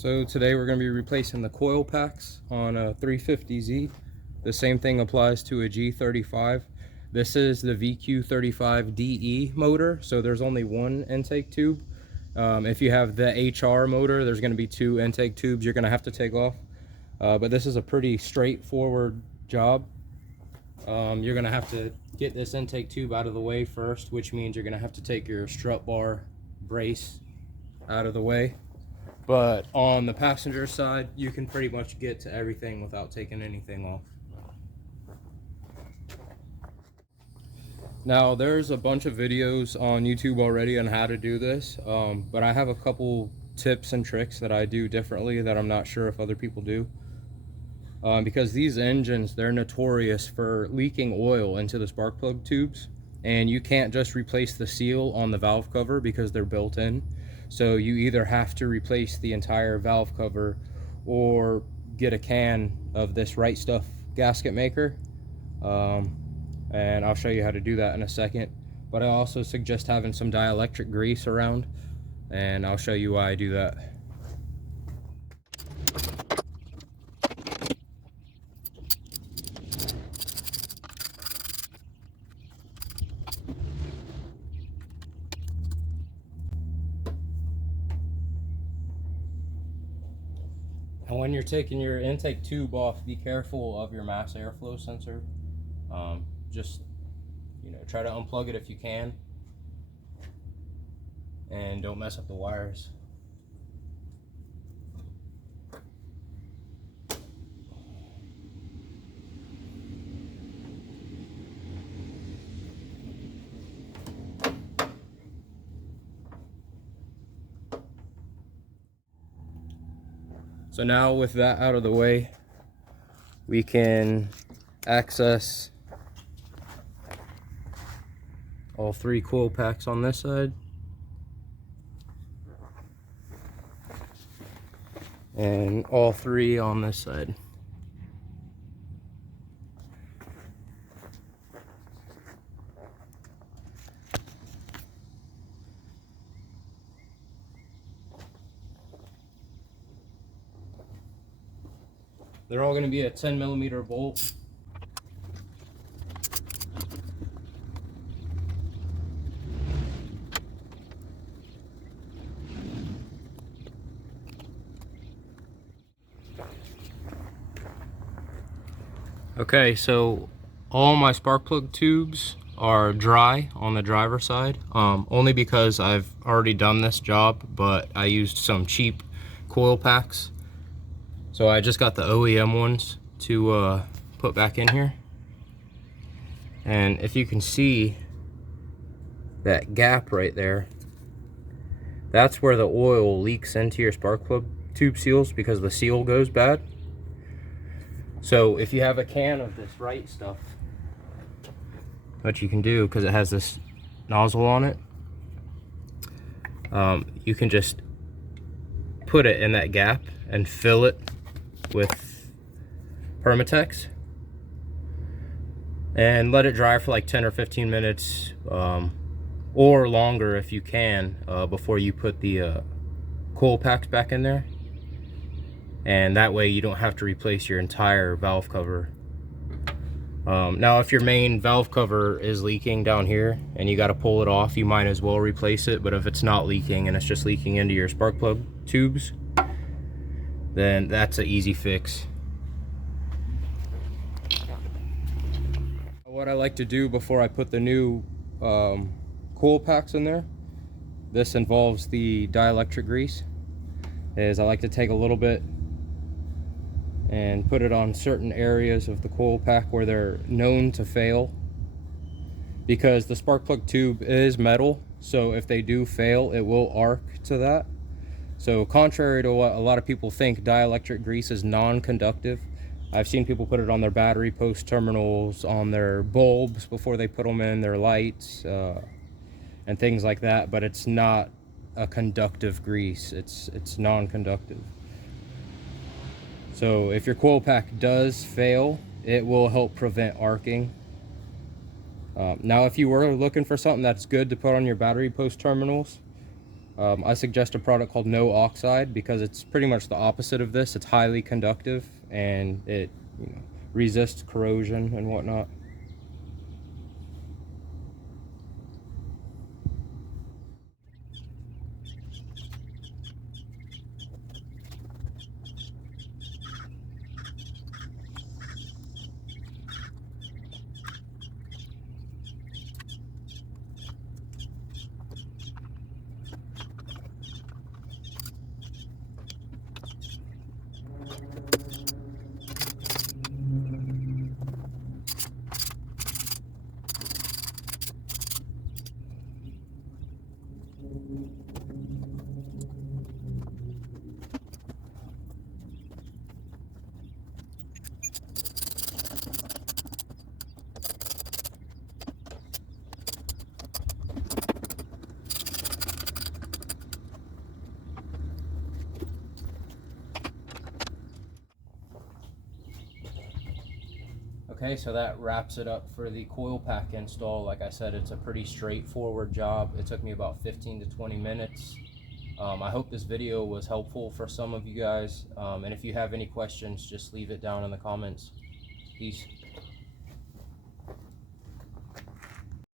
So today we're going to be replacing the coil packs on a 350Z. The same thing applies to a G35. This is the vq35de motor, so there's only one intake tube. If you have the HR motor, there's going to be two intake tubes you're going to have to take off. But this is a pretty straightforward job. You're going to have to get this intake tube out of the way first, which means you're going to have to take your strut bar brace out of the way. But on the passenger side, you can pretty much get to everything without taking anything off. Now, there's a bunch of videos on YouTube already on how to do this, but I have a couple tips and tricks that I do differently that I'm not sure if other people do. Because these engines, they're notorious for leaking oil into the spark plug tubes, and you can't just replace the seal on the valve cover because they're built in. So you either have to replace the entire valve cover or get a can of this Right Stuff gasket maker. And I'll show you how to do that in a second. But I also suggest having some dielectric grease around, and I'll show you why I do that. And when you're taking your intake tube off, be careful of your mass airflow sensor. Just, try to unplug it if you can, and don't mess up the wires. So now with that out of the way, we can access all three coil packs on this side and all three on this side. They're all going to be a 10mm bolt. Okay, so all my spark plug tubes are dry on the driver's side, only because I've already done this job, but I used some cheap coil packs. So I just got the OEM ones to put back in here. And if you can see that gap right there, that's where the oil leaks into your spark plug tube seals because the seal goes bad. So if you have a can of this Right Stuff, what you can do, because it has this nozzle on it, you can just put it in that gap and fill it with Permatex and let it dry for like 10 or 15 minutes or longer if you can, before you put the coil packs back in there. And that way you don't have to replace your entire valve cover. Now if your main valve cover is leaking down here and you got to pull it off, you might as well replace it. But if it's not leaking and it's just leaking into your spark plug tubes, then that's an easy fix. What I like to do before I put the new coil packs in there, this involves the dielectric grease, is I like to take a little bit and put it on certain areas of the coil pack where they're known to fail, because the spark plug tube is metal, so if they do fail, it will arc to that. So contrary to what a lot of people think, dielectric grease is non-conductive. I've seen people put it on their battery post terminals, on their bulbs before they put them in, their lights, and things like that, but it's not a conductive grease. It's non-conductive. So if your coil pack does fail, it will help prevent arcing. Now if you were looking for something that's good to put on your battery post terminals, I suggest a product called No Oxide because it's pretty much the opposite of this. It's highly conductive and it, you know, resists corrosion and whatnot. Okay, so that wraps it up for the coil pack install. Like I said, it's a pretty straightforward job. It took me about 15 to 20 minutes. I hope this video was helpful for some of you guys. And if you have any questions, just leave it down in the comments. Peace.